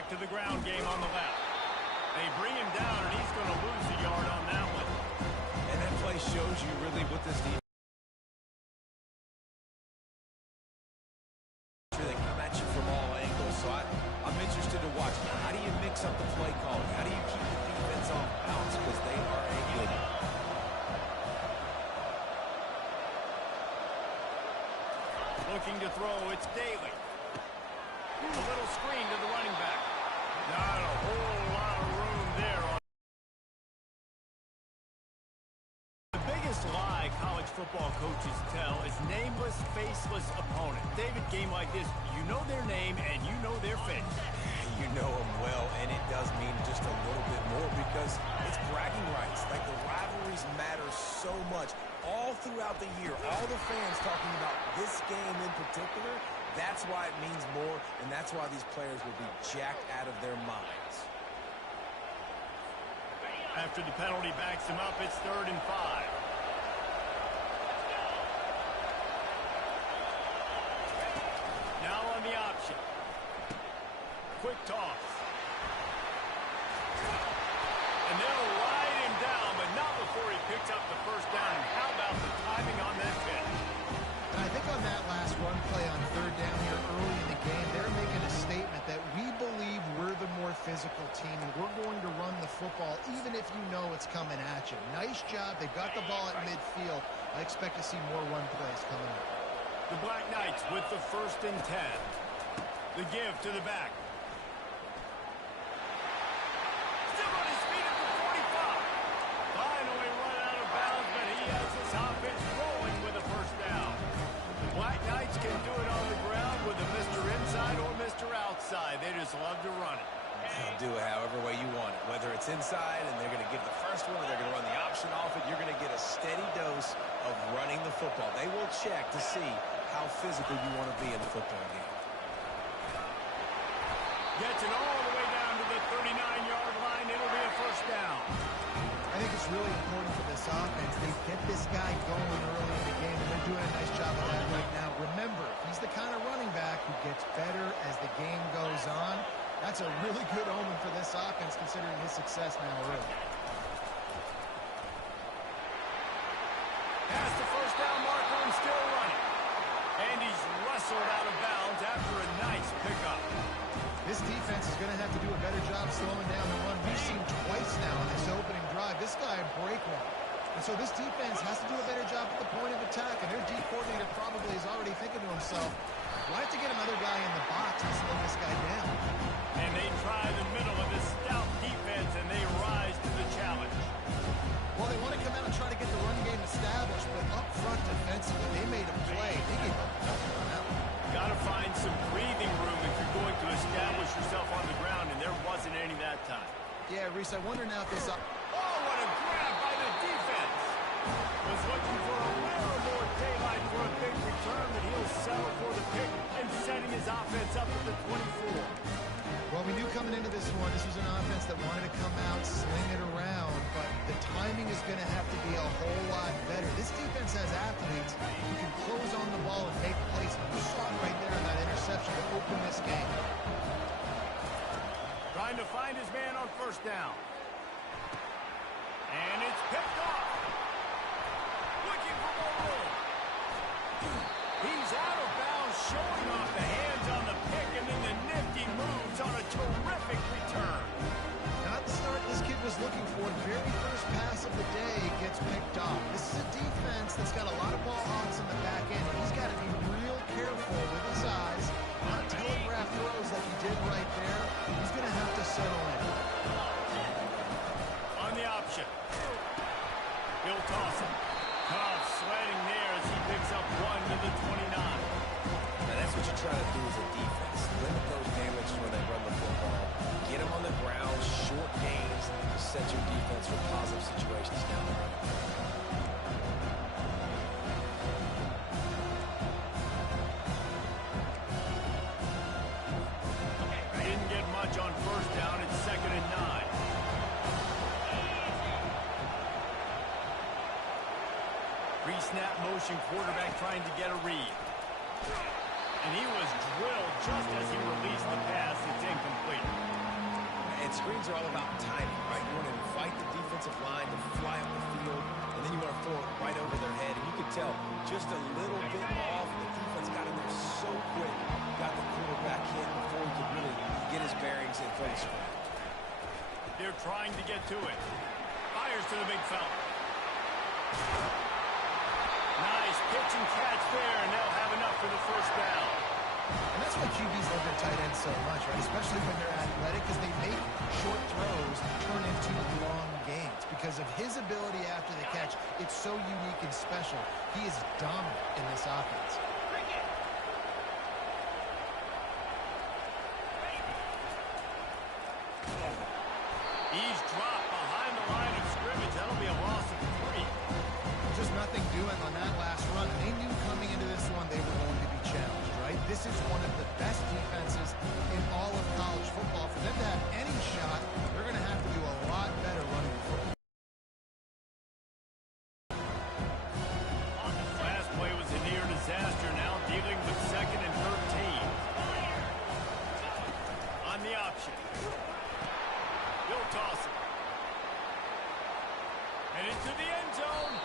back to the ground game on the left. They bring him down, and he's going to lose a yard on that one. And that play shows you really what this defense. They come at you from all angles, so I'm interested to watch. How do you mix up the play calling? How do you keep the defense off balance? Because they are a good one. Looking to throw, it's Daly. A little screen to the running back. Not a whole lot of room there. The biggest lie college football coaches tell is nameless, faceless opponent. David, game like this, you know their name and you know their face. You know them well, and it does mean just a little bit more because it's bragging rights. Like, the rivalries matter so much all throughout the year. All the fans talking about this game in particular. That's why it means more, and that's why these players will be jacked out of their minds. After the penalty backs him up, it's 3rd and 5. Now on the option. Quick toss. And they'll ride him down, but not before he picks up the first down. And how about the timing on that pitch? I think on that last run play on 3rd down here early in the game, they're making a statement that we believe we're the more physical team and we're going to run the football even if you know it's coming at you. Nice job. They got the ball at midfield. I expect to see more run plays coming up. The Black Knights with the 1st and 10. The give to the back. Still on his feet at the 45. Finally run out of bounds, but he has his offense rolling with a first down. The Black Knights can do it on the ground with a Mr. Inside or Mr. Outside. They just love to run it. They'll do it however way you want it. Whether it's inside and they're going to give the first one or they're going to run the option off it, you're going to get a steady dose of running the football. They will check to see how physical you want to be in the football game. Gets it all the way down to the 39-yard line. It'll be a first down. I think it's really important for this offense. They get this guy going early in the game, and they're doing a nice job of that right now. Remember, he's the kind of running back who gets better as the game goes on. That's a really good omen for this offense, considering his success now early. Past the first down marker and still running. And he's wrestled out of bounds after a nice pickup. This defense is going to have to do a better job slowing down the run. We've seen twice now in this opening drive. This guy break one. And so this defense has to do a better job at the point of attack. And their D coordinator probably is already thinking to himself, why have to get another guy in the box and slow this guy down? And they try the middle of this stout defense, and they rise to the challenge. Well, they want to come out and try to get the run game established, but up front defensively, they made a play. They gave up nothing on that one. Got to find some breathing room if you're going to establish yourself on the ground, and there wasn't any that time. Yeah, Reese, I wonder now if this... Oh, what a grab by the defense. Was looking for a little more daylight for a big return, but he'll settle for the pick and setting his offense up at the 24. Well, we knew coming into this one, this was an offense that wanted to come out, sling it around, but the timing is going to have to be a whole lot better. This defense has athletes who can close on the ball and make plays. You saw it right there in that interception to open this game. Trying to find his man on first down. And it's picked off. Looking for more room. He's out of bounds, showing off the hands on the pick, and then the nifty moves on a terrific return. Not the start this kid was looking for. The very first pass of the day gets picked off. This is a defense that's got a lot of ball hawks in the back end. He's got to be real careful with his eyes, not telegraph throws like he did right there. He's going to have to settle in. On the option. He'll toss it. Cobb sweating there as he picks up one to the 29. Now that's what you try to do as a defense. Limit those damages when they run the football. Get them on the ground, short gains to set your defense for positive situations down the road. Didn't get much on first down. It's 2nd and 9. Pre-snap motion, quarterback trying to get a read. And he was drilled just as he released the pass. It's incomplete. And screens are all about timing, right? You want to invite the defensive line to fly up the field, and then you want to throw it right over their head. And you can tell just a little bit off. The defense got in there so quick, got the quarterback hit before he could really get his bearings and throw the screen. They're trying to get to it. Fires to the big fella. Nice pitch and catch there, and they'll have enough for the first down. And that's why QBs love their tight ends so much, right? Especially when they're athletic, because they make short throws turn into long gains. Because of his ability after the catch, it's so unique and special. He is dominant in this offense. He's dropped behind the line of scrimmage. That'll be a loss of 3. Just nothing doing on that last run. They knew coming into this one they were going to be challenged, right? This is one of the best defenses in all of college football. For them to have any shot, they're going to have to do a lot better running the football. Last play was a near disaster. Now dealing with 2nd and 13. On the option. He'll toss it. And into the end zone.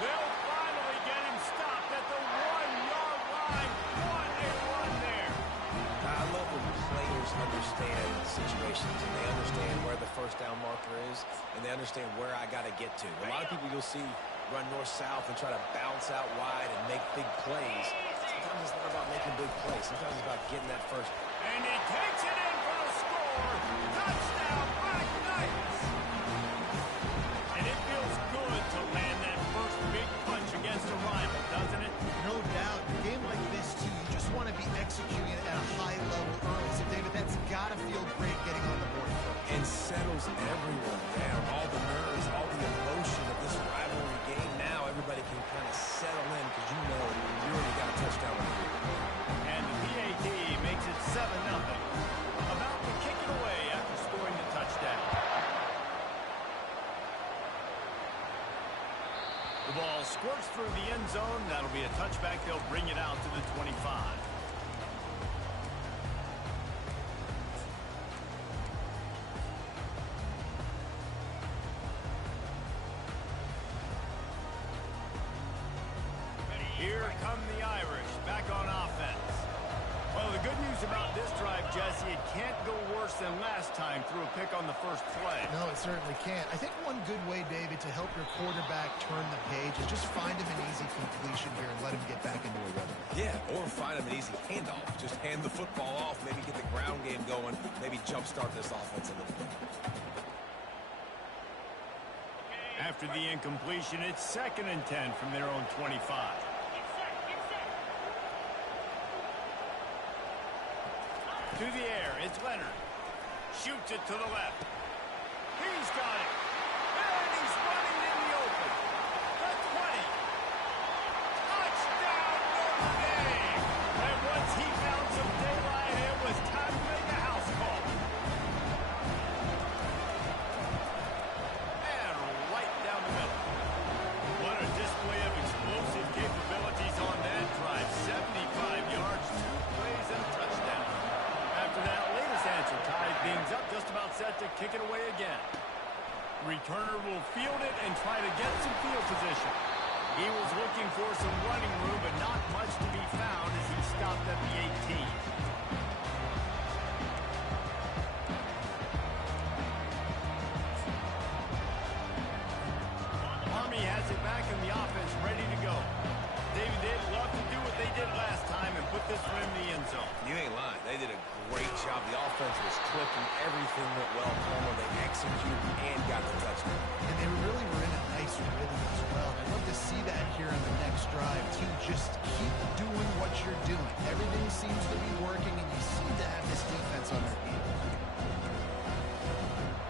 They'll finally get him stopped at the 1-yard line. What a run there. I love when players understand situations and they understand where the first down marker is and they understand where I got to get to. A lot of people you'll see run north-south and try to bounce out wide and make big plays. Sometimes it's not about making big plays. Sometimes it's about getting that first. And he takes it in for the score. Touchdown, Black Knights. And it feels good to land that first big punch against a rival, doesn't it? No doubt. A game like this, too, you just want to be executing it at a high level early. So, David, that's got to feel great getting on the board first. And settles everyone down. All the nerves, all the emotion of this rivalry game. Now everybody can kind of settle in because you know you already got a touchdown on the field. And the PAT makes it 7-0. About to kick it away after scoring the touchdown. The ball squirts through the end zone. That'll be a touchback. They'll bring it out to the 25. Here come the Irish back on offense. Well, the good news about this drive, Jesse, it can't go worse than last time through a pick on the first play. No, it certainly can't. I think one good way, David, to help your quarterback turn the page is just find him an easy completion here and let him get back into a rhythm. Yeah, or find him an easy handoff. Just hand the football off, maybe get the ground game going, maybe jumpstart this offense a little bit. After the incompletion, it's 2nd and 10 from their own 25. To the air, it's Leonard. Shoots it to the left. He's got it. And he's running in the open. The 20. Touchdown, Notre Dame. And once he found some daylight, it was time to make a house call. And right down the middle. What a display of explosive capabilities on that drive. 75 yards, 2 plays, and a touchdown. After that latest answer, tied things up, just about set to kick it away again. Returner will field it and try to get some field position. He was looking for some running room, but not much to be found as he stopped at the 18. Army has it back in the offense, ready to go. David, they'd love to do what they did last time and put this one in the end zone. You ain't lying. They did a great job. The offense was clicking. Everything went well. They executed and got the touchdown. And they really were in a nice rhythm as well. I'd love to see that here on the next drive, too. Just keep doing what you're doing. Everything seems to be working, and you seem to have this defense on their heels.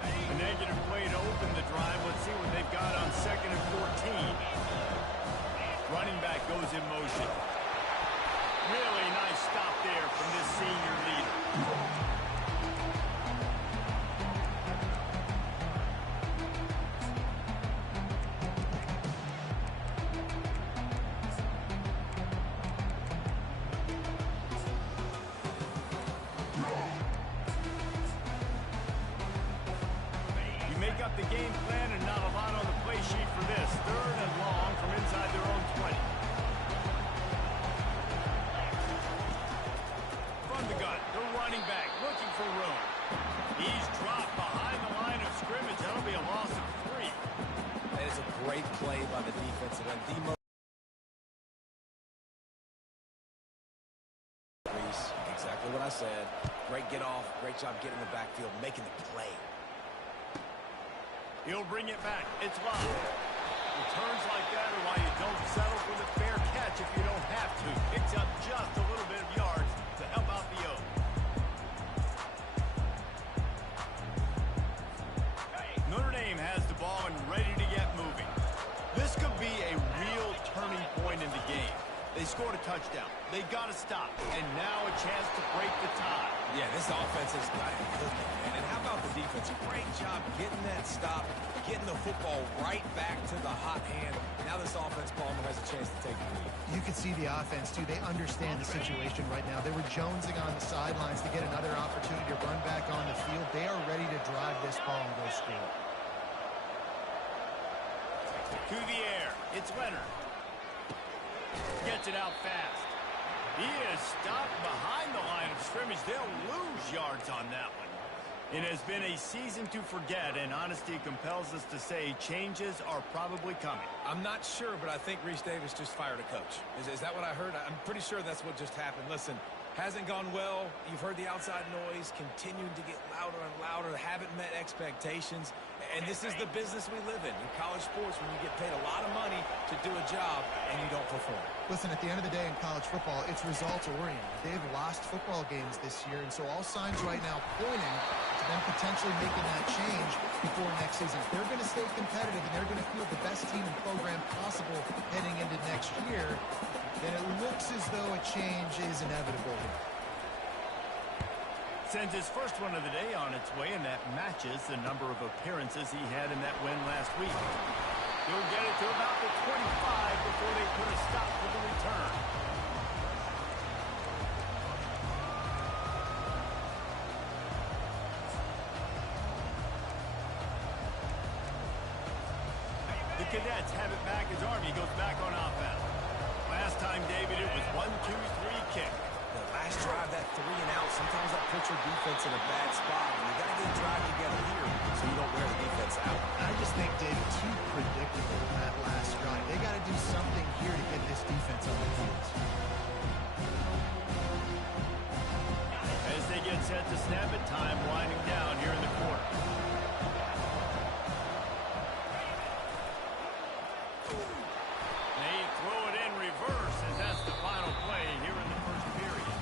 A negative play to open the drive. Let's see what they've got on 2nd and 14. Running back goes in motion. Really nice stop there from this senior leader. got the game plan and not a lot on the play sheet for this. 3rd and long from inside their own 20. From the gun, the running back looking for room. He's dropped behind the line of scrimmage. That'll be a loss of 3. That is a great play by the defensive end. Exactly what I said. Great get off. Great job getting in the backfield, making the play. He'll bring it back. It's live. Returns like that are why you don't settle for the fair catch if you don't have to. Picks up just a little bit of yards to help out the O. Notre Dame has the ball and ready to get moving. This could be a real turning point in the game. They scored a touchdown. They got to stop. And now a chance to break the tie. Yeah, this offense has got it cooking, man. And how about the defense? Great job getting that stop, getting the football right back to the hot hand. Now this offense, Palmer, has a chance to take the lead. You can see the offense, too. They understand the situation right now. They were jonesing on the sidelines to get another opportunity to run back on the field. They are ready to drive this ball and go score. To the air. It's Leonard. Gets it out fast. He is stopped behind the line of scrimmage. They'll lose yards on that one. It has been a season to forget, and honesty compels us to say changes are probably coming. I'm not sure, but I think Reese Davis just fired a coach. Is that what I heard? I'm pretty sure that's what just happened. Listen, hasn't gone well. You've heard the outside noise, continuing to get louder and louder, haven't met expectations. And this is the business we live in college sports, when you get paid a lot of money to do a job and you don't perform. Listen, at the end of the day in college football, it's results-oriented. They've lost football games this year, and so all signs right now pointing to them potentially making that change before next season. If they're going to stay competitive and they're going to field the best team and program possible heading into next year, then it looks as though a change is inevitable here. Sends his first one of the day on its way, and that matches the number of appearances he had in that win last week. He'll get it to about the 25 before they put a stop for the return. The Cadets have it back as Army goes back on offense. Last time, David, it was 1-2-3 kick. The last drive, that 3 and out, sometimes that puts your defense in a bad spot. And you got to get a drive together here so you don't wear the defense out. I just think, David, too predictable in that last drive. They got to do something here to get this defense on the field. As they get set to snap it, time winding down here in the quarter. They throw it in reverse as that's the final play here in the first period.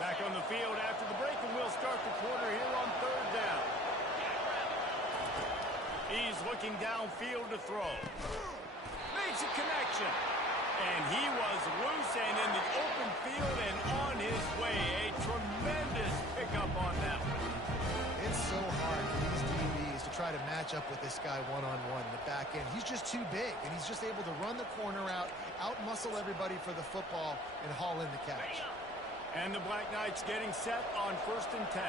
Back on the field after the break, and we'll start the quarter here on 3rd down. He's looking downfield to throw. Makes a connection. And he was loose and in the open field and on his way. A tremendous pickup on that one. It's so hard for these DBs to try to match up with this guy one-on-one in the back end. He's just too big, and he's just able to run the corner out-muscle everybody for the football, and haul in the catch. And the Black Knights getting set on 1st and 10.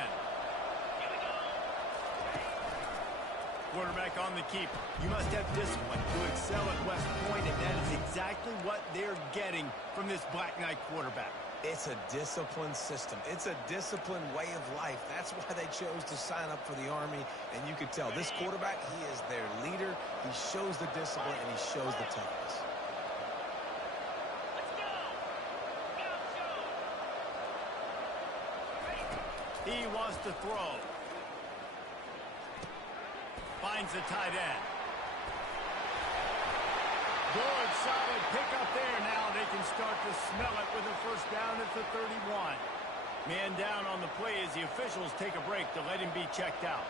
Quarterback on the keeper. You must have discipline to excel at West Point, and that is exactly what they're getting from this Black Knight quarterback. It's a disciplined system. It's a disciplined way of life. That's why they chose to sign up for the Army, and you can tell this quarterback, he is their leader. He shows the discipline, and he shows the toughness. He wants to throw. Finds the tight end. Good, solid pickup there. Now they can start to smell it with a first down at the 31. Man down on the play as the officials take a break to let him be checked out.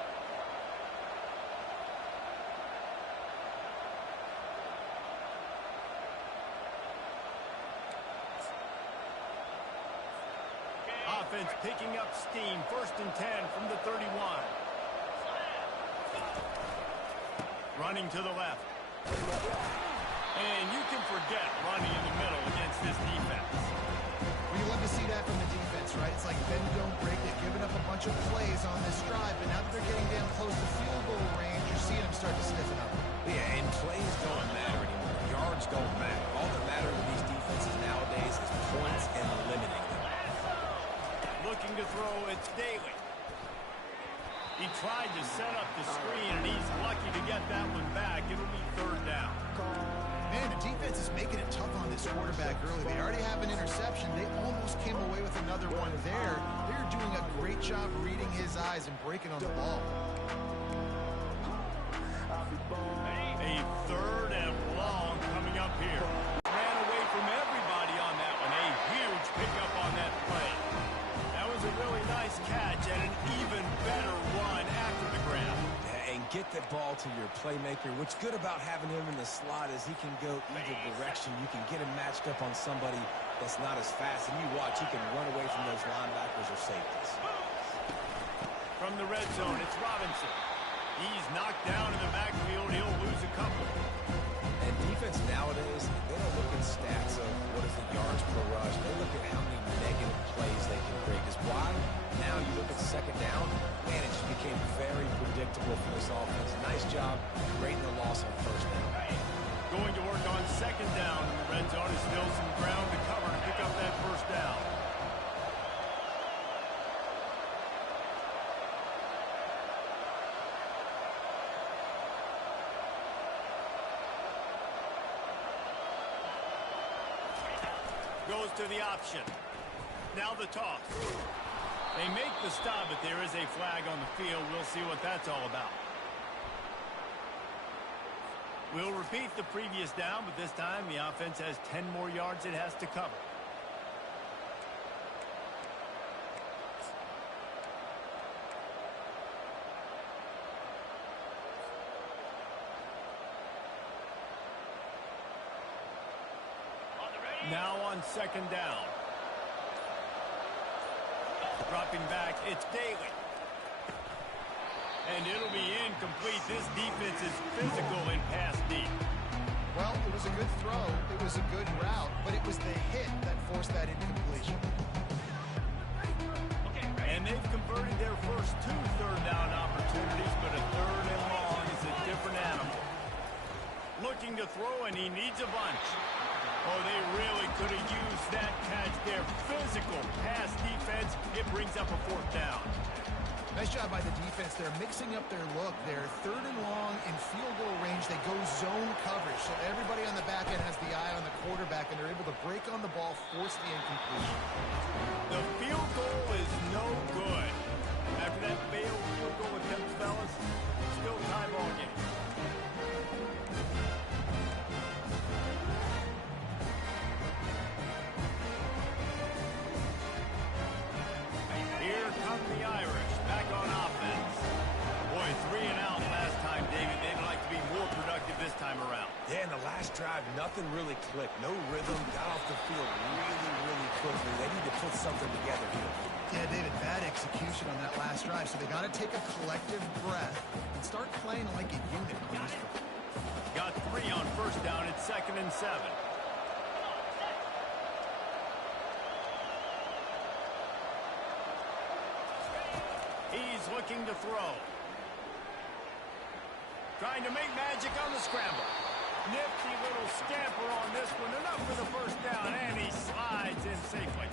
Offense picking up steam. 1st and 10 from the 31. Running to the left. And you can forget running in the middle against this defense. Well, you love to see that from the defense, right? It's like bend, don't break. They've given up a bunch of plays on this drive, but now that they're getting down close to field goal range, you're seeing them start to stiffen up. Yeah, and plays don't matter anymore. Yards don't matter. All that matters with these defenses nowadays is points and limiting them. Looking to throw, it's Daly. He tried to set up the screen, and he's lucky to get that one back. It'll be third down. Man, the defense is making it tough on this quarterback early. They already have an interception. They almost came away with another one there. They're doing a great job reading his eyes and breaking on the ball. A third and long coming up here. Ran away from everybody on that one. A huge pickup on that play. That was a really nice catch and an even better run after the grab. And get that ball to your playmaker. What's good about having him in the slot is he can go either direction. You can get him matched up on somebody that's not as fast, and you watch, he can run away from those linebackers or safeties. From the red zone, it's Robinson. He's knocked down in the backfield. He'll lose a couple. And defense nowadays, they don't look at stats of what is the yards per rush. They look at how many negative plays they can create. Because why? Now you look at second down, man, it just became very predictable for this offense. Nice job creating a loss on first down. Going to work on second down in the red zone. Is still some ground to cover to pick up that first down. Goes to the option. Now the toss. They make the stop, but there is a flag on the field. We'll see what that's all about. We'll repeat the previous down, but this time the offense has 10 more yards it has to cover. Now on second down. Dropping back, it's Daly. And it'll be incomplete. This defense is physical in pass deep. Well, it was a good throw. It was a good route, but it was the hit that forced that incompletion. And they've converted their first 2 third down opportunities, but a third and long is a different animal. Looking to throw, and he needs a bunch. Oh, they really could have used that catch there. Physical pass defense. It brings up a fourth down. Nice job by the defense. They're mixing up their look. They're third and long in field goal range. They go zone coverage. So everybody on the back end has the eye on the quarterback, and they're able to break on the ball, force the incompletion. The field goal is no good. After that failed field goal attempt, fellas, still tie ball game. Here come the Irish, back on offense. Boy, 3 and out last time, David. They'd like to be more productive this time around. Yeah, in the last drive, nothing really clicked. No rhythm, got off the field really quickly. They need to put something together here. Yeah, David, bad execution on that last drive. So they got to take a collective breath and start playing like a unit. Got 3 on first down. It's 2nd and 7. He's looking to throw. Trying to make magic on the scramble. Nifty little scamper on this one. Enough for the first down, and he slides in safely.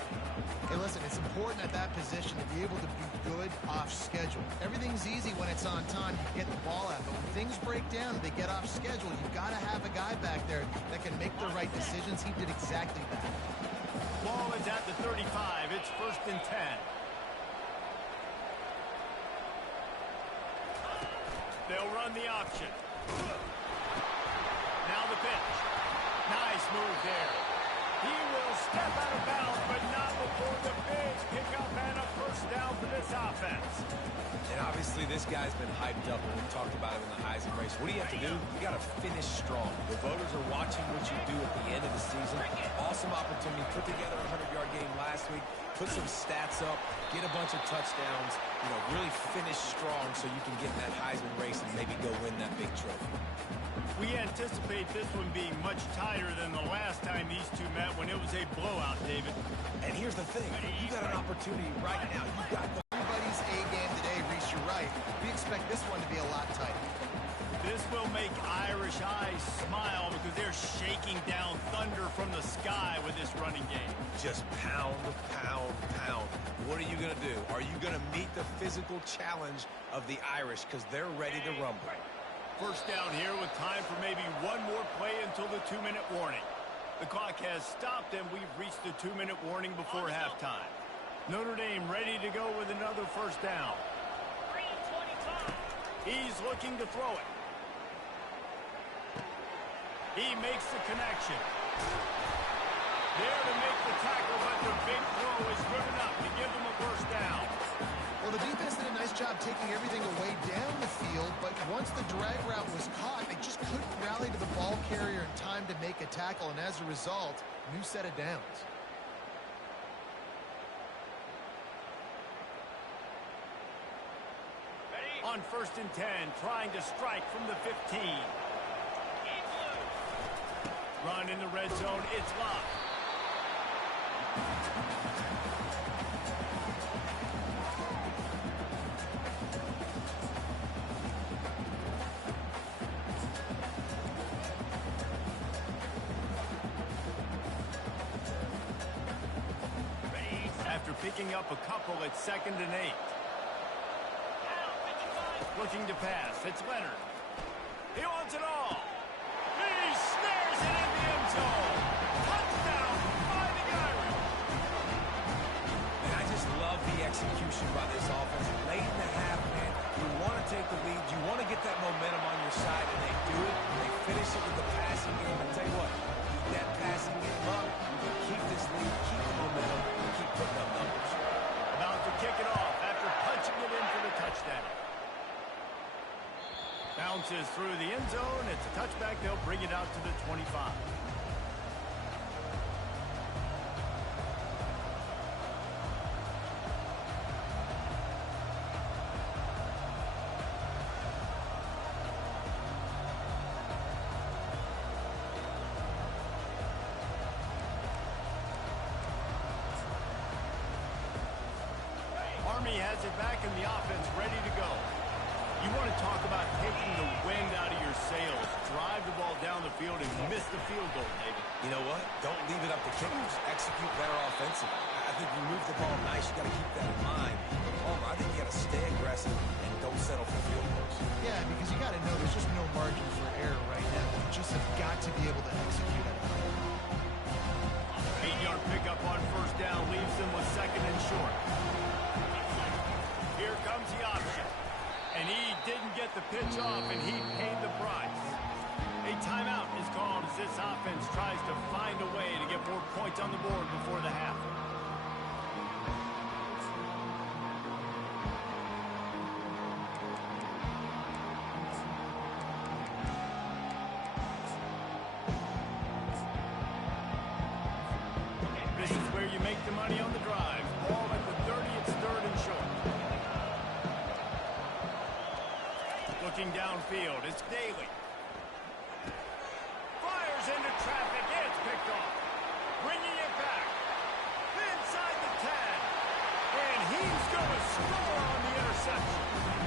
Hey, listen, it's important at that position to be able to be good off schedule. Everything's easy when it's on time. You get the ball out. But when things break down, they get off schedule. You've got to have a guy back there that can make the right decisions. He did exactly that. Ball is at the 35. It's 1st and 10. They'll run the option. Now the pitch. Nice move there. He will step out of bounds, but not before the big pickup and a first down for this offense. And obviously Obviously, this guy's been hyped up, and we've talked about it in the Heisman race. What do you have to do? You got to finish strong. The voters are watching what you do at the end of the season. Awesome opportunity. Put together a 100-yard game last week. Put some stats up. Get a bunch of touchdowns. You know, really finish strong so you can get in that Heisman race and maybe go win that big trophy. We anticipate this one being much tighter than the last time these two met when it was a blowout, David. And here's the thing. You got an opportunity right now. You got the Everybody's A game today, Reese, you're right. We expect this one to be a lot tighter. This will make Irish eyes smile because they're shaking down thunder from the sky with this running game. just pound, pound, pound. What are you going to do? Are you going to meet the physical challenge of the Irish because they're ready to rumble? First down here with time for maybe one more play until the 2-minute warning. The clock has stopped and we've reached the 2-minute warning before halftime. Notre Dame ready to go with another first down. He's looking to throw it. He makes the connection. There to make the tackle, but the big throw is driven up to give them a first down. Well, the defense did a nice job taking everything away down the field, but once the drag route was caught, they just couldn't rally to the ball carrier in time to make a tackle, and as a result, new set of downs. On 1st and 10, trying to strike from the 15. Run in the red zone, it's locked. After picking up a couple at 2nd and 8. Looking to pass. It's Leonard. He wants it all. He snares it in the end zone. Touchdown by the Irish. And I just love the execution by this offense. Late in the half, man, you want to take the lead. You want to get that momentum on your side, and they do it. They finish it with the passing game. I'll tell you what, keep that passing game up. You can keep this lead, keep the momentum, and keep putting up numbers. About to kick it off after punching it in for the touchdown. Bounces through the end zone. It's a touchback. They'll bring it out to the 25. Army has it back in the offense, ready to go. You want to talk about taking the wind out of your sails. Drive the ball down the field and miss the field goal, David. You know what? Don't leave it up to kickers. Execute better offensively. I think you move the ball nice. You got to keep that in mind. But Palmer, I think you got to stay aggressive and don't settle for field goals. Yeah, because you got to know there's just no margin for error right now. You just have got to be able to execute it. 8-yard pickup on first down leaves them with 2nd and short. Here comes the option. And he didn't get the pitch off, and he paid the price. A timeout is called as this offense tries to find a way to get more points on the board before the half. This is where you make the money on the drive. Ball at the 30, it's 3rd and short. Looking downfield, it's Daly. Fires into traffic, it's picked off. Bringing it back. Inside the 10. And he's going to score on the interception.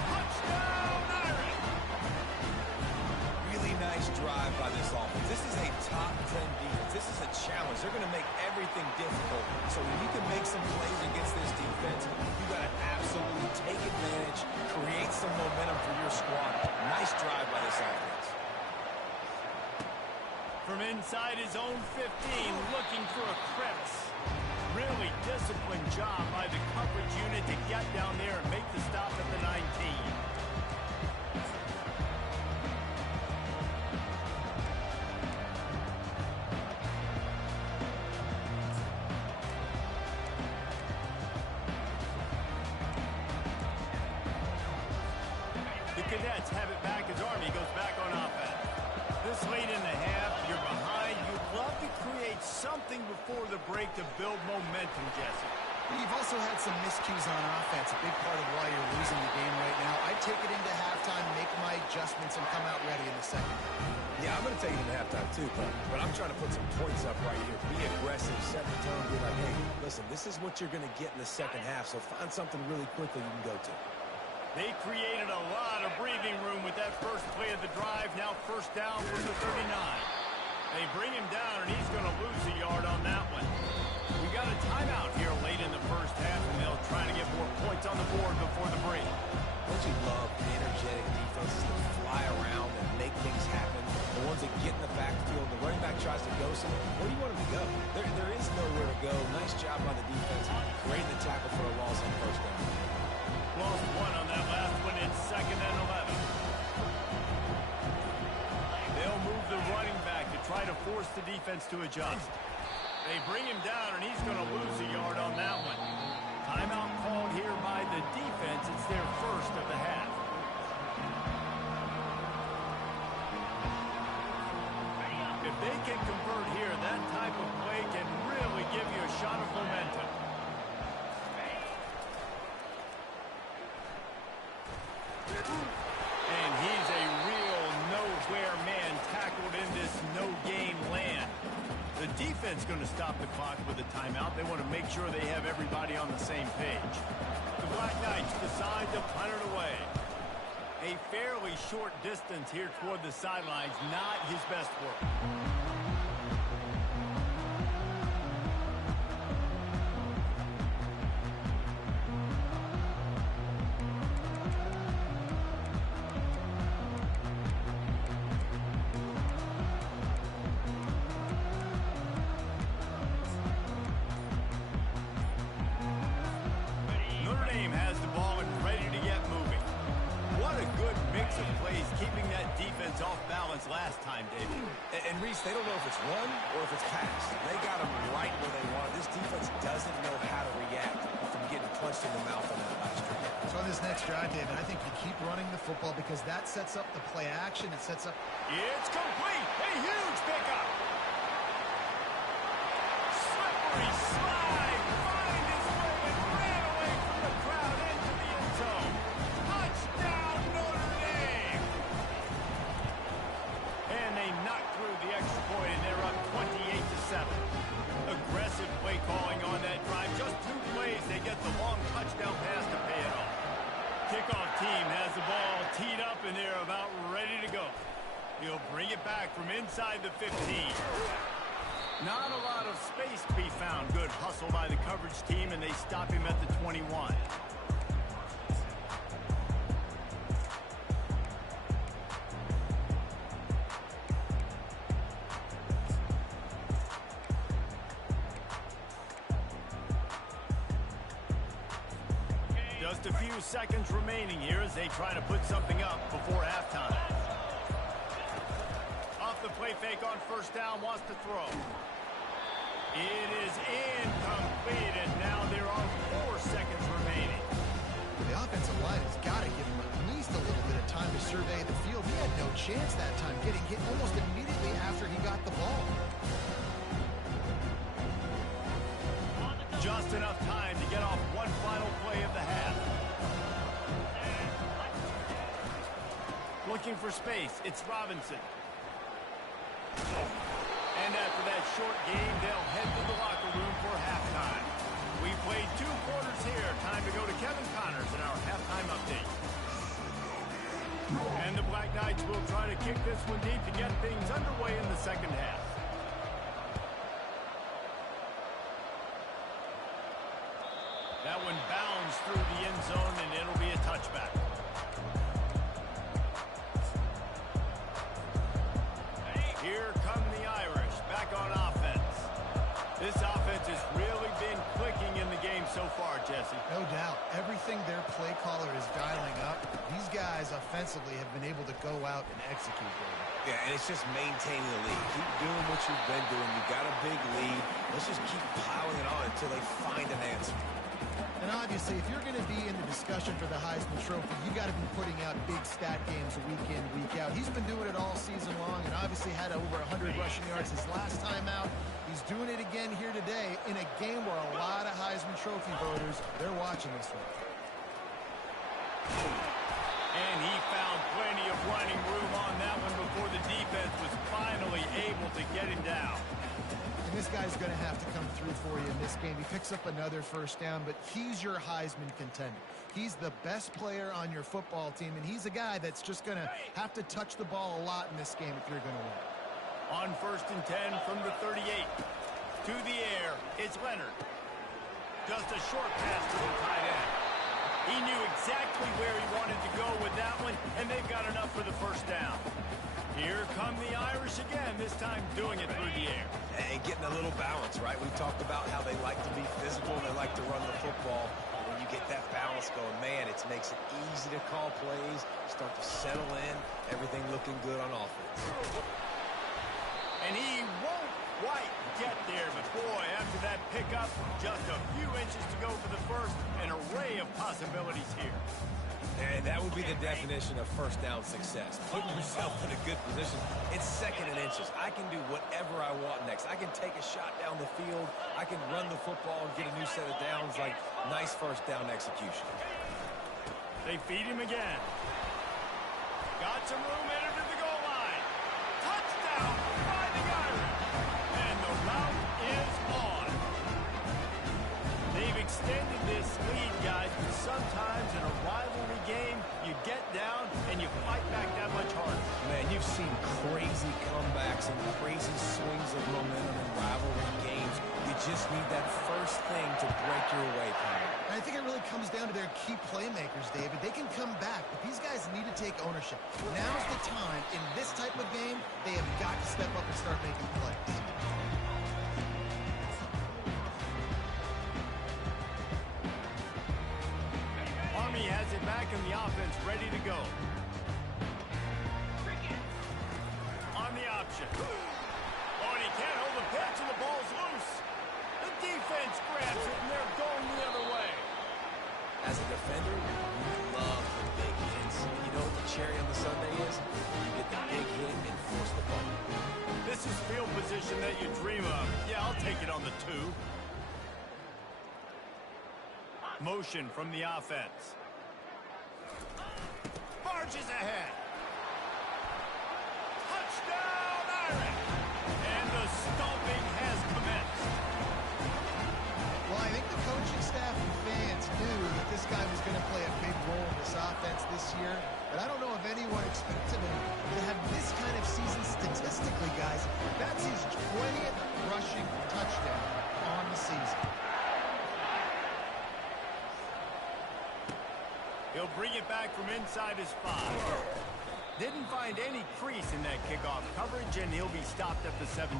Touchdown, Irish. Really nice drive by this offense. This is a top 10 defense. This is a challenge. They're going to make everything difficult. So when you can make some plays against this defense, you got to absolutely take advantage, create some momentum for your squad. Nice drive by this offense. From inside his own 15, looking for a crevice. Really disciplined job by the coverage unit to get down there and make the stop at the 19. Cadets have it back as Army goes back on offense. This late in the half, you're behind. You'd love to create something before the break to build momentum, Jesse. You've also had some miscues on offense, a big part of why you're losing the game right now. I'd take it into halftime, make my adjustments, and come out ready in the second. Yeah, I'm going to take it into halftime too, but I'm trying to put some points up right here. Be aggressive, set the tone, be like, hey, listen, this is what you're going to get in the second half, so find something really quickly you can go to. They created a lot of breathing room with that first play of the drive. Now first down from the 39. They bring him down, and he's going to lose a yard on that one. We got a timeout here late in the first half, and they'll try to get more points on the board before the break. Don't you love energetic defenses that fly around and make things happen? The ones that get in the backfield, the running back tries to go somewhere. Where do you want him to go? There is nowhere to go. Nice job by the defense. Great the tackle for a loss on first down. Lost one on that last one. It's 2nd and 11. They'll move the running back to try to force the defense to adjust. They bring him down, and he's going to lose a yard on that one. Timeout called here by the defense. It's their first of the half. If they can convert here, that type of play can really give you a shot of momentum. And he's a real nowhere man tackled in this no-game land. The defense going to stop the clock with a timeout. They want to make sure they have everybody on the same page. The Black Knights decide to punt it away. A fairly short distance here toward the sidelines, not his best work. Last time, David. And Reese, they don't know if it's run or if it's pass. They got them right where they want it. This defense doesn't know how to react from getting punched in the mouth on that last drive. So on this next drive, David, I think you keep running the football because that sets up the play action. It sets up... It's complete! A huge pickup! Slippery slide! Find his way and ran away from the crowd into the end zone. Touchdown, Notre Dame! And they knock through the extra point, and they're up 28-7. Aggressive play calling on that drive. Just 2 plays, they get the long touchdown pass to pay it off. Kickoff team has the ball teed up, and they're about ready to go. He'll bring it back from inside the 15. Not a lot of space to be found. Good hustle by the coverage team, and they stop him at the 21. Just a few seconds remaining here as they try to put something up before halftime. Off the play fake on first down, wants to throw. It is incomplete, and now there are 4 seconds remaining. The offensive line has got to give him at least a little bit of time to survey the field. He had no chance that time, getting hit almost immediately after he got the ball. Just enough time to get off one final play of the half. Looking for space, it's Robinson. And after that short game, they'll head to the locker room for halftime. We played 2 quarters here. Time to go to Kevin Connors in our halftime update. And the Black Knights will try to kick this one deep to get things underway in the second half. That one bounds through the end zone, and it'll be a touchback. Here come the Irish, back on offense. This offense has really been clicking in the game so far, Jesse. No doubt. Everything their play caller is dialing up, these guys offensively have been able to go out and execute, David. Yeah, and it's just maintaining the lead. Keep doing what you've been doing. You got a big lead. Let's just keep piling it on until they find an answer. And obviously, if you're going to be in the discussion for the Heisman Trophy, you got to be putting out big stat games week in, week out. He's been doing it all season long and obviously had over 100 rushing yards his last time out. He's doing it again here today in a game where a lot of Heisman Trophy voters, they're watching this one. And he found plenty of running room on that one before the defense was finally able to get him down. And this guy's going to have to come through for you in this game. He picks up another first down, but he's your Heisman contender. He's the best player on your football team, and he's a guy that's just going to have to touch the ball a lot in this game if you're going to win. On 1st and 10 from the 38. To the air, it's Leonard. Just a short pass to the tight end. He knew exactly where he wanted to go with that one, and they've got enough for the first down. Here come the Irish again, this time doing it through the air. And getting a little balance, right? We talked about how they like to be physical, they like to run the football. But when you get that balance going, man, it makes it easy to call plays, start to settle in, everything looking good on offense. And he won't quite get there, but boy, after that pickup, just a few inches to go for the first, an array of possibilities here. And that would be the definition of first down success. Putting yourself in a good position. It's 2nd and inches. I can do whatever I want next. I can take a shot down the field. I can run the football and get a new set of downs. Like, nice first down execution. They feed him again. Got some room, entered to the goal line. Touchdown by the Irish. And the route is on. They've extended this lead, guys, but sometimes in a rivalry game, you get down and you fight back that much harder. Man, you've seen crazy comebacks and crazy swings of momentum in rivalry games. You just need that first thing to break your way, Pat. I think it really comes down to their key playmakers, David. They can come back, but these guys need to take ownership. Now's the time. In this type of game, they have got to step up and start making plays. Army has it back in the offense, ready to go. On the option. Oh, and he can't hold the pitch, and the ball's loose. The defense grabs it, and they're going the other way. As a defender, you love the big hits. You know what the cherry on the sundae is? You get the big hit and force the ball. This is field position that you dream of. Yeah, I'll take it on the 2. Motion from the offense. Marches ahead. Touchdown, Irish! And the stomping has commenced. Well, I think the coaching staff and fans knew that this guy was going to play a big role in this offense this year, but I don't know if anyone expected him to have this kind of season statistically, guys. That's his 20th rushing touchdown on the season. He'll bring it back from inside his 5. Didn't find any crease in that kickoff coverage, and he'll be stopped at the 17.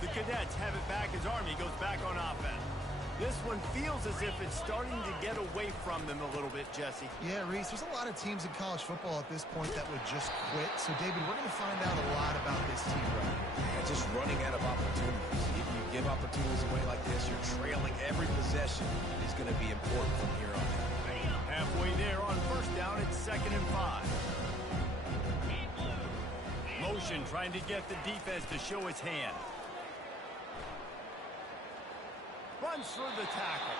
The Cadets have it back as Army goes back on offense. This one feels as if it's starting to get away from them a little bit, Jesse. Yeah, Reese, there's a lot of teams in college football at this point that would just quit. So, David, we're going to find out a lot about this team right now. Yeah, just running out of opportunities. If you give opportunities away like this, you're trailing every possession is going to be important from here on out. Halfway there on first down, it's 2nd and 5. Motion trying to get the defense to show his hand. Runs through the tackle.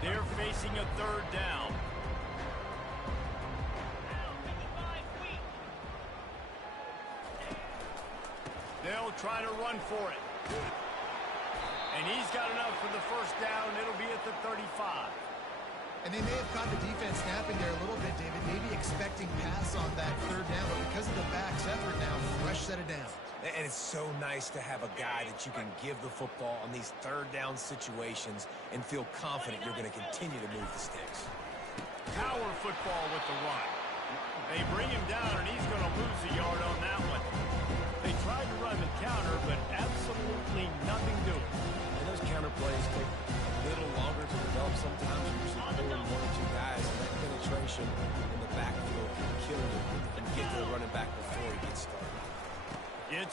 They're facing a 3rd down. They'll try to run for it. And he's got enough for the first down. It'll be at the 35. And they may have caught the defense snapping there a little bit, David, maybe expecting pass on that 3rd down, but because of the back's effort now, fresh set of downs. And it's so nice to have a guy that you can give the football on these 3rd down situations and feel confident you're going to continue to move the sticks. Power football with the run. They bring him down, and he's going to lose a yard on that one. They tried to run the counter, but absolutely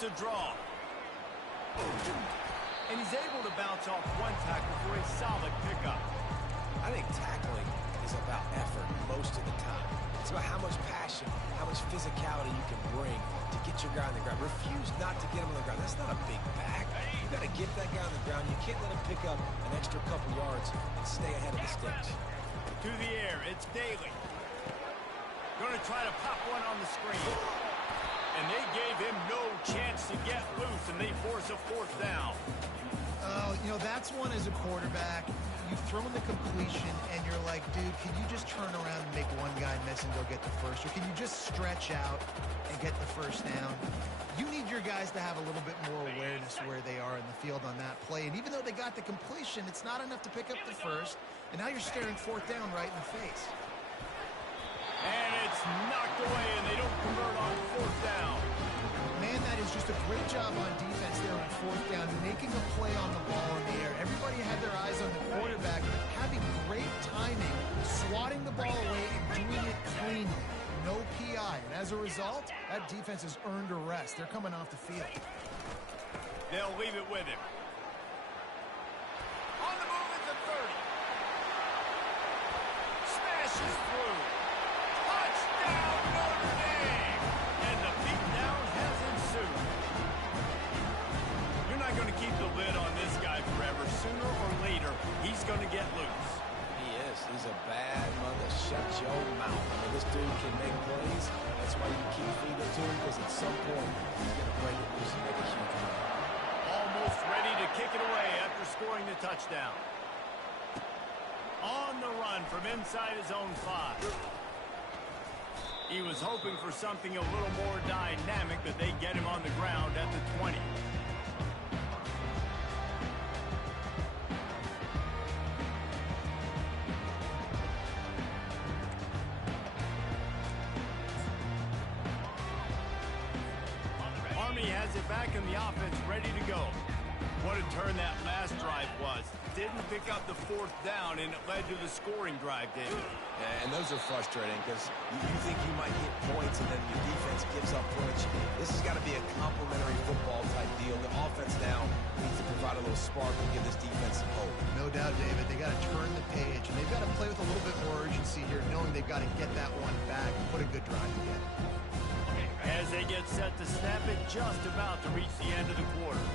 a draw. And he's able to bounce off one tackle for a solid pickup. I think tackling is about effort most of the time. It's about how much passion, how much physicality you can bring to get your guy on the ground. Refuse not to get him on the ground. That's not a big back. You got to get that guy on the ground. You can't let him pick up an extra couple yards and stay ahead of the sticks. To the air, it's Daly. Going to try to pop one on the screen. And they gave him no chance to get loose, and they force a fourth down. Oh, you know, that's one as a quarterback. You've thrown the completion, and you're like, dude, can you just turn around and make one guy miss and go get the first? Or can you just stretch out and get the first down? You need your guys to have a little bit more awareness where they are in the field on that play. And even though they got the completion, it's not enough to pick up the first. And now you're staring fourth down right in the face. And it's knocked away, and they don't convert on fourth down. Man, that is just a great job on defense there on fourth down, making a play on the ball in the air. Everybody had their eyes on the quarterback, having great timing, swatting the ball away and doing it cleanly. No PI. And as a result, that defense has earned a rest. They're coming off the field. They'll leave it with him. On the move at the 30. Smashes through. Touchdown, Notre Dame! And the beatdown has ensued. You're not going to keep the lid on this guy forever. Sooner or later, he's going to get loose. He is. He's a bad mother. Shut your mouth. I mean, this dude can make plays. That's why you keep feeding it to him, because at some point, he's going to break it loose and make a huge play. Almost ready to kick it away after scoring the touchdown. On the run from inside his own 5. He was hoping for something a little more dynamic, but they get him on the ground at the 20. Army has it back in the offense, ready to go. What a turn that last drive was. Didn't pick up the fourth down, and it led to the scoring drive, David. Yeah, and those are frustrating because you think you might get points and then your defense gives up points. This has got to be a complementary football type deal. The offense now needs to provide a little spark and give this defense some hope. No doubt, David. They got to turn the page, and they've got to play with a little bit more urgency here, knowing they've got to get that one back and put a good drive together. As they get set to snap it, just about to reach the end of the quarter.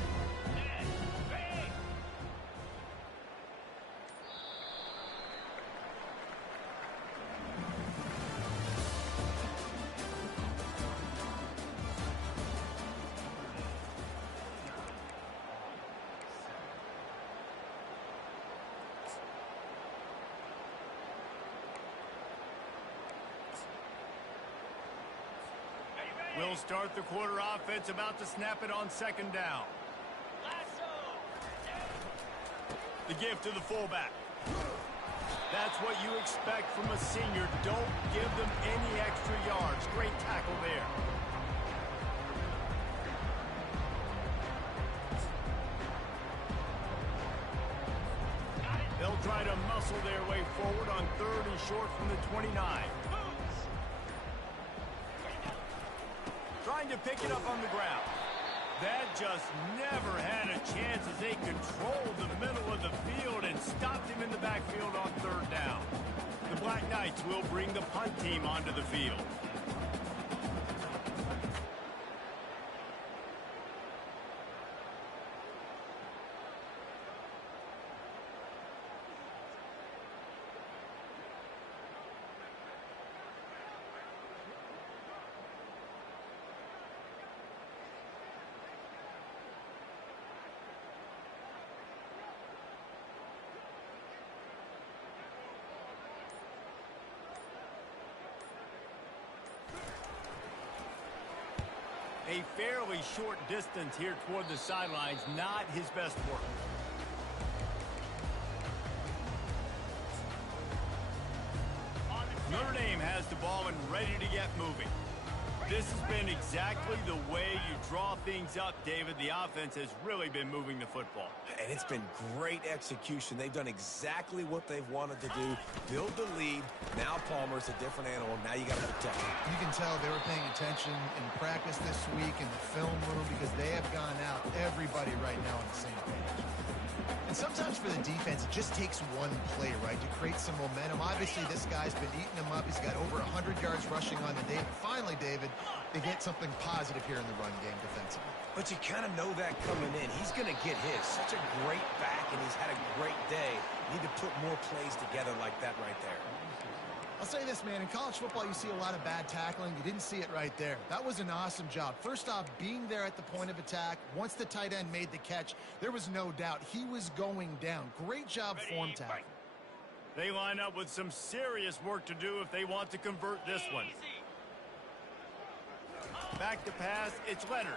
We'll start the quarter offense, about to snap it on second down. The give to the fullback. That's what you expect from a senior. Don't give them any extra yards. Great tackle there. They'll try to muscle their way forward on third and short from the 29. Trying to pick it up on the ground. That just never had a chance as they controlled the middle of the field and stopped him in the backfield on third down. The Black Knights will bring the punt team onto the field. A fairly short distance here toward the sidelines, not his best work. Notre Dame has the ball and ready to get moving. This has been exactly the way you draw things up, David. The offense has really been moving the football. And it's been great execution. They've done exactly what they've wanted to do. Build the lead. Now Palmer's a different animal. Now you got to protect him. You can tell they were paying attention in practice this week in the film room because they have gone out, everybody right now on the same page. And sometimes for the defense, it just takes one play, right, to create some momentum. Obviously, this guy's been eating them up. He's got over 100 yards rushing on the day. But finally, David, they get something positive here in the run game defensively. But you kind of know that coming in. He's going to get his. Such a great back, and he's had a great day. Need to put more plays together like that right there. I'll say this, man. In college football, you see a lot of bad tackling. You didn't see it right there. That was an awesome job. First off, being there at the point of attack. Once the tight end made the catch, there was no doubt he was going down. Great job form tackling. They line up with some serious work to do if they want to convert this one. Back to pass, it's Leonard.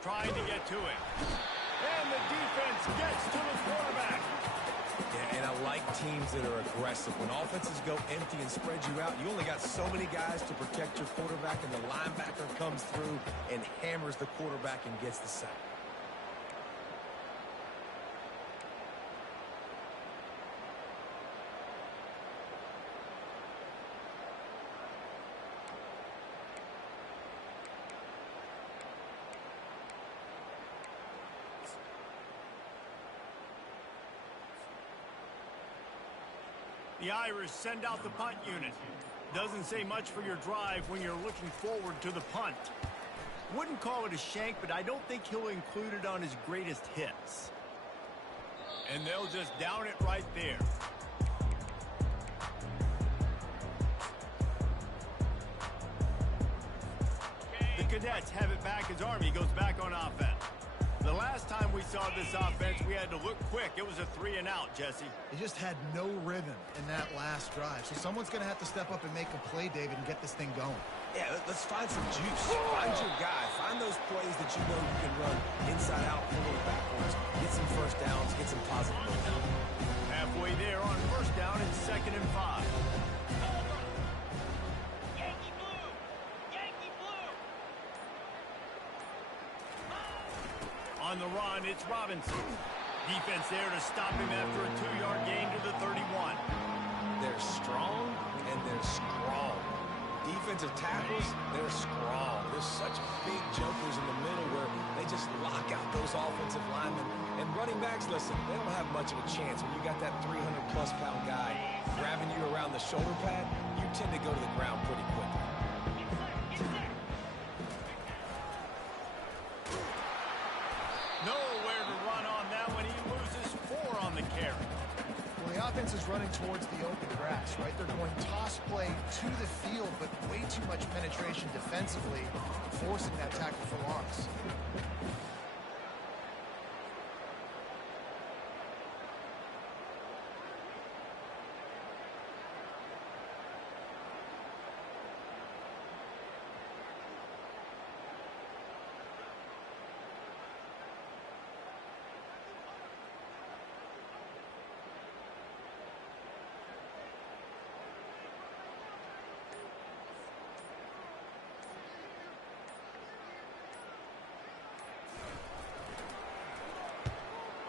Trying to get to it. And the defense gets to the quarterback. Yeah, and I like teams that are aggressive. When offenses go empty and spread you out, you only got so many guys to protect your quarterback, and the linebacker comes through and hammers the quarterback and gets the sack. The Irish send out the punt unit. Doesn't say much for your drive when you're looking forward to the punt. Wouldn't call it a shank, but I don't think he'll include it on his greatest hits. And they'll just down it right there. The Cadets have it back as Army goes back on offense. The last time we saw this offense, we had to look quick. It was a 3-and-out, Jesse. They just had no rhythm in that last drive. So someone's going to have to step up and make a play, David, and get this thing going. Yeah, let's find some juice. Find your guy. Find those plays that you know you can run inside out, forward, backwards. Get some first downs. Get some positive momentum. Halfway there on first down and 2nd and 5. On the run, it's Robinson. Defense there to stop him after a 2-yard gain to the 31. They're strong, and they're strong. Defensive tackles, they're strong. There's such big jokers in the middle where they just lock out those offensive linemen. And running backs, listen, they don't have much of a chance. When you got that 300-plus pound guy grabbing you around the shoulder pad, you tend to go to the ground pretty quickly. Nowhere to run on that one. He loses 4 on the carry. Well, the offense is running towards the open grass, right? They're going toss play to the field, but way too much penetration defensively, forcing that tackle for loss.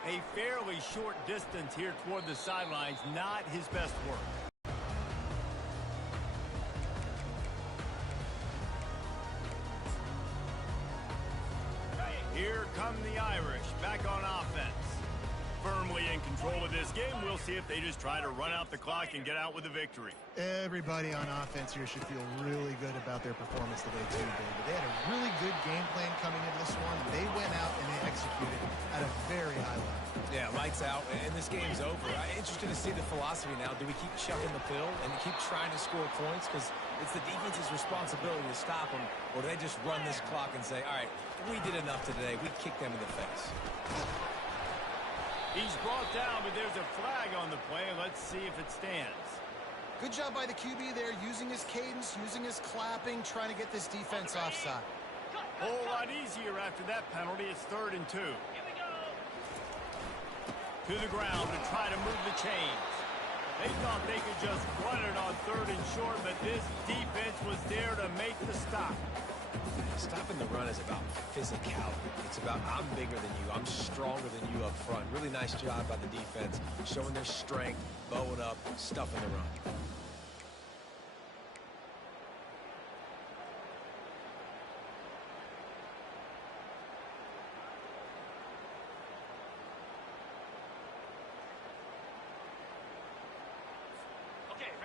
A fairly short distance here toward the sidelines, not his best work. Here come the Irish, back on offense. Firmly in control of this game. We'll see if they just try to run out the clock and get out with a victory. Everybody on offense here should feel really good about their performance today, too, David. They had a really good game plan coming into this one. They went out and they executed at a very high level. Yeah, lights out, and this game's over. Interested to see the philosophy now. Do we keep chucking the pill and keep trying to score points? Because it's the defense's responsibility to stop them, or do they just run this clock and say, all right, we did enough today. We kicked them in the face. He's brought down, but there's a flag on the play. Let's see if it stands. Good job by the QB there, using his cadence, using his clapping, trying to get this defense offside. A whole lot easier after that penalty. It's 3rd and 2. To the ground to try to move the chains. They thought they could just run it on 3rd and short, but this defense was there to make the stop. Stopping the run is about physicality. It's about I'm bigger than you. I'm stronger than you up front. Really nice job by the defense, showing their strength, bowing up, stuffing the run.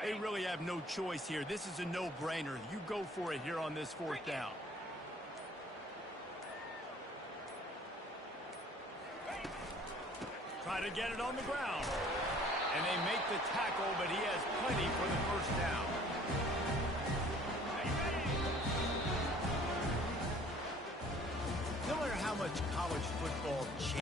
They really have no choice here. This is a no-brainer. You go for it here on this 4th down. Try to get it on the ground. And they make the tackle, but he has plenty for the 1st down.